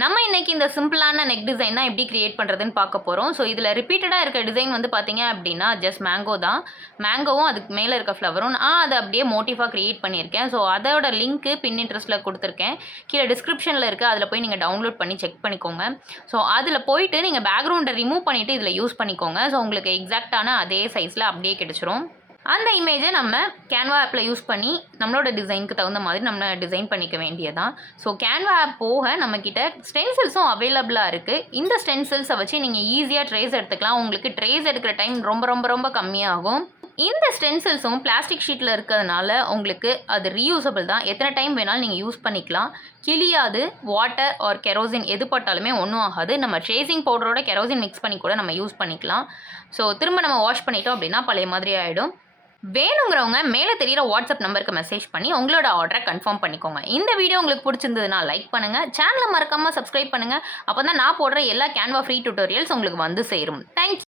நம்ம இன்னைக்கு இந்த சிம்பிளான நெக் டிசைன் தான் எப்படி கிரியேட் பண்ணுறதுன்னு பார்க்க போகிறோம். ஸோ இதில் ரிப்பீட்டடாக இருக்க டிசைன் வந்து பார்த்தீங்க அப்படின்னா ஜஸ்ட் மேங்கோ தான். மேங்கோவும் அதுக்கு மேலே இருக்க ஃப்ளவரும் நான் அதை அப்படியே மோட்டிஃபாக கிரியேட் பண்ணியிருக்கேன். ஸோ அதோட லிங்க்கு பின்இன்ட்ரெஸ்ட்டில் கொடுத்துருக்கேன், கீழே டிஸ்கிரிப்ஷனில் இருக்குது. அதில் போய் நீங்கள் டவுன்லோட் பண்ணி செக் பண்ணிக்கோங்க. ஸோ அதில் போயிட்டு நீங்கள் பேக்ரவுண்டை ரிமூவ் பண்ணிவிட்டு இதில் யூஸ் பண்ணிக்கோங்க. ஸோ உங்களுக்கு எக்ஸாக்டான அதே சைஸில் அப்படியே கிடச்சிரும். அந்த இமேஜை நம்ம கேன்வா ஆப்பில் யூஸ் பண்ணி நம்மளோட டிசைனுக்கு தகுந்த மாதிரி நம்ம டிசைன் பண்ணிக்க வேண்டியதான். ஸோ கேன்வா ஆப் போக நம்மக்கிட்ட ஸ்டென்சில்ஸும் அவைலபிளாக இருக்குது. இந்த ஸ்டென்சில்ஸை வச்சு நீங்கள் ஈஸியாக ட்ரேஸ் எடுத்துக்கலாம். உங்களுக்கு ட்ரேஸ் எடுக்கிற டைம் ரொம்ப ரொம்ப ரொம்ப கம்மியாகும். இந்த ஸ்டென்சில்ஸும் பிளாஸ்டிக் ஷீட்டில் இருக்கிறதுனால உங்களுக்கு அது ரீயூசபிள் தான். எத்தனை டைம் வேணாலும் நீங்கள் யூஸ் பண்ணிக்கலாம். கிளியாது, வாட்டர் ஆர் கெரோசின் எது பட்டாலுமே ஒன்றும் ஆகாது. நம்ம ட்ரேசிங் பவுடரோட கெரோசின் மிக்ஸ் பண்ணி கூட நம்ம யூஸ் பண்ணிக்கலாம். ஸோ திரும்ப நம்ம வாஷ் பண்ணிட்டோம் அப்படின்னா பழைய மாதிரி ஆகிடும். வேணுங்கிறவங்க மேலே தெரிகிற வாட்ஸ்அப் நம்பருக்கு மெசேஜ் பண்ணி உங்களோட ஆர்டரை கன்ஃபார்ம் பண்ணிக்கோங்க. இந்த வீடியோ உங்களுக்கு பிடிச்சிருந்ததுன்னா லைக் பண்ணுங்கள், சேனலை மறக்காமல் சப்ஸ்கிரைப் பண்ணுங்கள். அப்போ தான் நான் போடுற எல்லா கேன்வா ஃப்ரீ டியூட்டோரியல்ஸ் உங்களுக்கு வந்து சேரும். தேங்க்யூ.